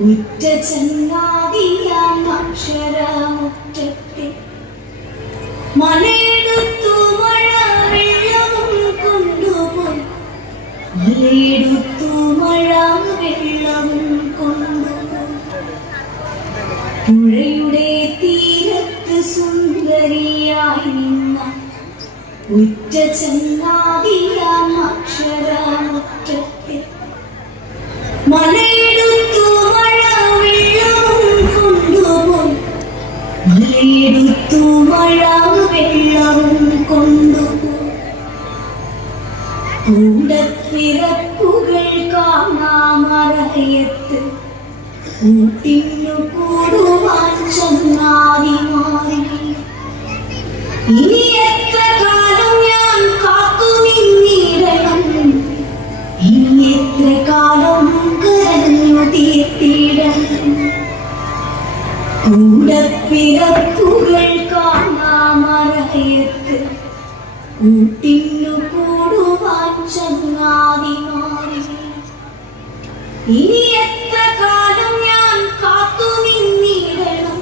ഉറ്റ ചങ്ങാതിയാം അക്ഷരമുറ്റത്തെ മലയെടുത്തു മഴ വെള്ളവും കൊണ്ടുപോയി. മലയെടുത്തു മഴ വെള്ളവും കൊണ്ടുപോയി. പുഴയുടെ തീരത്ത് സുന്ദരിയായി നിന്ന ഉറ്റ ചങ്ങാതിയാം അക്ഷരമുറ്റത്തെ മലയെടുത്തു കൂടപ്പിറപ്പുകൾ കാണാമറയത്ത് കൂട്ടിന്നു കൂടുവാൻ ചങ്ങാതി മാറി ഇനി എത്ര കാലം ഞാൻ കാത്തു നിന്നിടണം?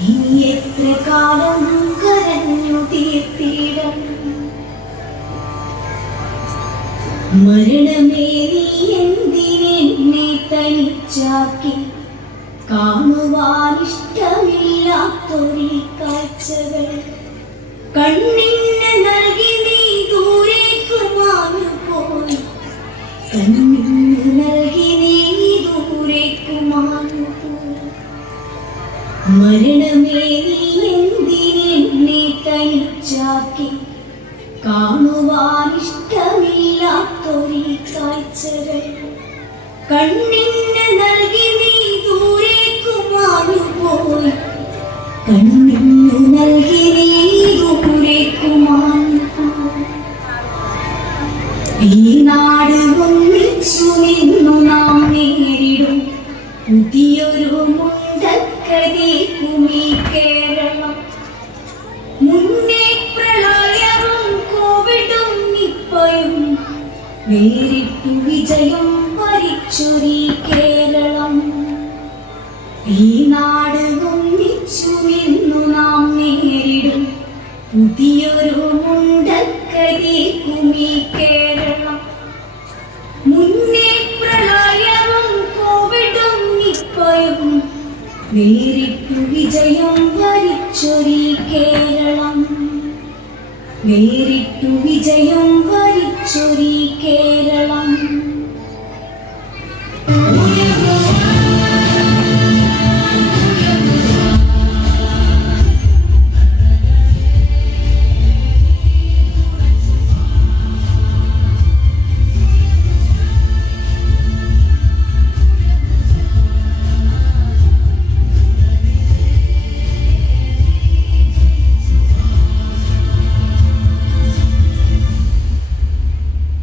ഇനി എത്ര കാലം കരഞ്ഞു തീർത്തിടണം? മരണമേ നീ എന്തിനെന്നെ തനിച്ചാക്കി? കാണുവാൻ ഇഷ്ടമില്ലാത്തൊരു കാഴ്ചകൾ. കണ്ണിന് മരണമേ എന്തിനെന്നെ തനിച്ചാക്കി? കാണുവാൻ ഇഷ്ടമില്ലാത്തൊരു കാഴ്ചകൾ. കണ്ണിന് നീ ദൂരേക്ക് മാഞ്ഞു പോയി കണ്ണിന് നീ ദൂരേക്ക് മാഞ്ഞു ഈ നാട് ഒന്നിച്ചു നിന്നു നാം നേരിടും. പുതിയൊരു മുണ്ടക്കരീക്കുമീ കേരളം. മുന്നേ പ്രളയവും കോവിഡും നിപ്പയും നേരിട്ടു വിജയം ഭരിച്ചൊരീ കേരളം. ഈ നാട് ഒന്നിച്ചു നിന്നു നാം നേരിടും പുതിയൊരു മുണ്ടക്കരീക്കുമീ നേരിട്ടു വിജയം വരിച്ചൊരി കേരളം. നേരിട്ടു വിജയം വരിച്ചൊരി കേരളം.